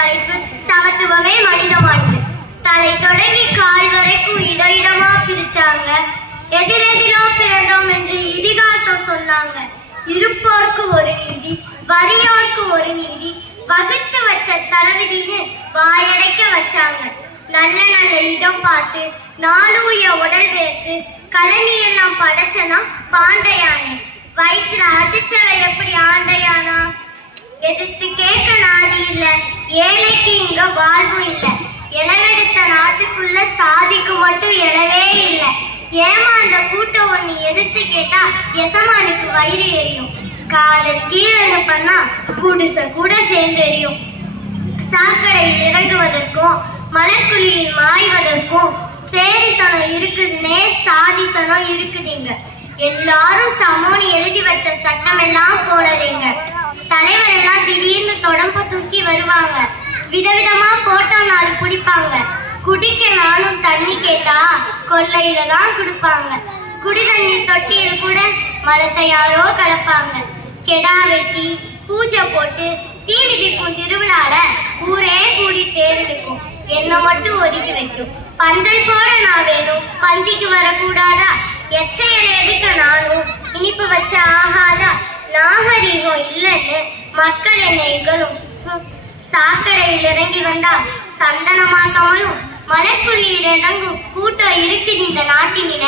தலைப்பு சமத்துவமே மனித மாண்பு. தலை தொடங்கி கால் வரைக்கும் இடமா பிரிச்சாங்க. எதிரெதிரோ பிறந்தோம் என்று இதிகாசம் சொன்னாங்க. இருப்போர்க்கு ஒரு நீதி, வறியோர்க்கு ஒரு நீதி, வகுத்து வச்ச தளபதினு வாயடைக்க வச்சாங்க. நல்ல நல்ல இடம் பார்த்து நாளூய உடல் வேர்த்து கழனி எல்லாம் படைச்சனா பாண்டையானே. வயிற்றுல அடிச்சவ எப்படி ஆண்டையானா? எதிர்த்து கேட்க நாதி இல்ல, ஏழைக்கு இங்க வாழ்வும் இல்ல. இளவெடுத்த நாட்டுக்குள்ள சாதிக்கு மட்டும் இளவே இல்ல. ஏமாந்த கூட்டம் ஒண்ணு எதிர்த்து கேட்டா எசமானுக்கு வயிறு எரியும். காதல் கீழே பண்ணா குடிச கூட சேர்ந்து எரியும். சாக்கடையில் இறங்குவதற்கும் மலர்குழியில் மாய்வதற்கும் சேரி சனம் இருக்குதுன்னே சாதி சனம் இருக்குதுங்க. எல்லாரும் சமோனி எழுதி வச்ச சட்டம் எல்லாம் போனதுங்க. தலைவர் எல்லாம் திடீர்னு தொடம்ப தூக்கி வருவாங்க. விதவிதமா போட்டோ நாலு குடிப்பாங்க. குடிக்க நானும் தண்ணி கேட்டா கொல்லையில தான் குடிப்பாங்க. குடி தண்ணி தொட்டியில் கூட மலத்தை யாரோ கலப்பாங்க. கெடா வெட்டி பூஜை போட்டு தீ மிதிக்கும் திருவிழால ஊரே கூடி தேர்ந்தெடுக்கும். என்ன மட்டும் ஒதுக்கி வைக்கும். பந்தல் போட நான் வேணும், பந்திக்கு வரக்கூடாதா? எச்சையில எடுக்க நானும் இனிப்பு வச்ச ஆகாதா? நாகரீகம் இல்லைன்னு மக்கள் என்னை இகழும். சாக்கடையில் இறங்கி வந்தா சந்தனமாக்கமலும் மலைக்குழியில் இறங்கும் கூட்டம் இருக்குது இந்த நாட்டினில.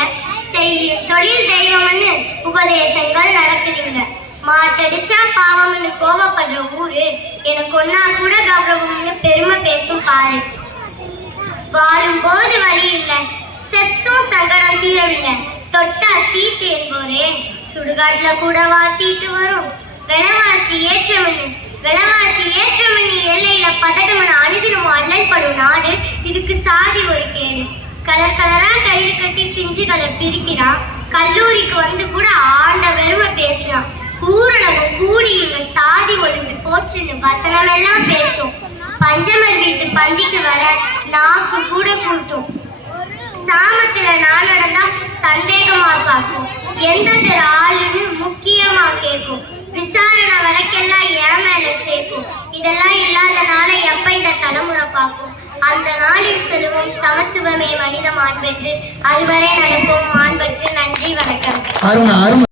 செய்யும் தொழில் தெய்வம்னு உபதேசங்கள் நடக்குதுங்க. மாட்டடிச்சா பாவம்னு கோவப்படுற ஊரு எனக்கு ஒன்னா கூட கௌரவம்னு பெருமை பேசும் பாரு. வாழும் போது வழி இல்லை, செத்தும் சங்கடம் தீரவில்லை. தொட்டா தீட்டு என்போரே சுடுகாட்டுல கூட வாத்திட்டு வரும். விலைவாசி ஏற்றமணி எல்லையில பதட்டமனு அனுதினமும் அல்லல்படும் நாடு. இதுக்கு சாதி ஒரு கேடு. கலர் கலரா கயிறு கட்டி பிஞ்சுகளை பிரிக்கிறான். கல்லூரிக்கு வந்து கூட ஆண்ட வெறுமை பேசுறான். ஊரடங்கும் கூடி இங்க சாதி ஒழிஞ்சு போச்சுன்னு வசனம் எல்லாம் பேசும். பஞ்சமர் வீட்டு பந்திக்கு வர நாக்கு கூட கூசும். சாமத்துல நான் நடந்தா சந்தேகமா பார்க்கும். எந்த தெரு ஆளுன்னு முக்கியமா கேட்கும். விசாரணை வழக்கெல்லாம் என் மேல சேர்க்கும். இதெல்லாம் இல்லாதனால எப்ப இந்த தலைமுறை பார்க்கும்? அந்த நாளின் செல்வம் சமத்துவமே மனித மாண்பெற்று. அதுவரை நடப்போம் மாண்பற்று. நன்றி, வணக்கம்.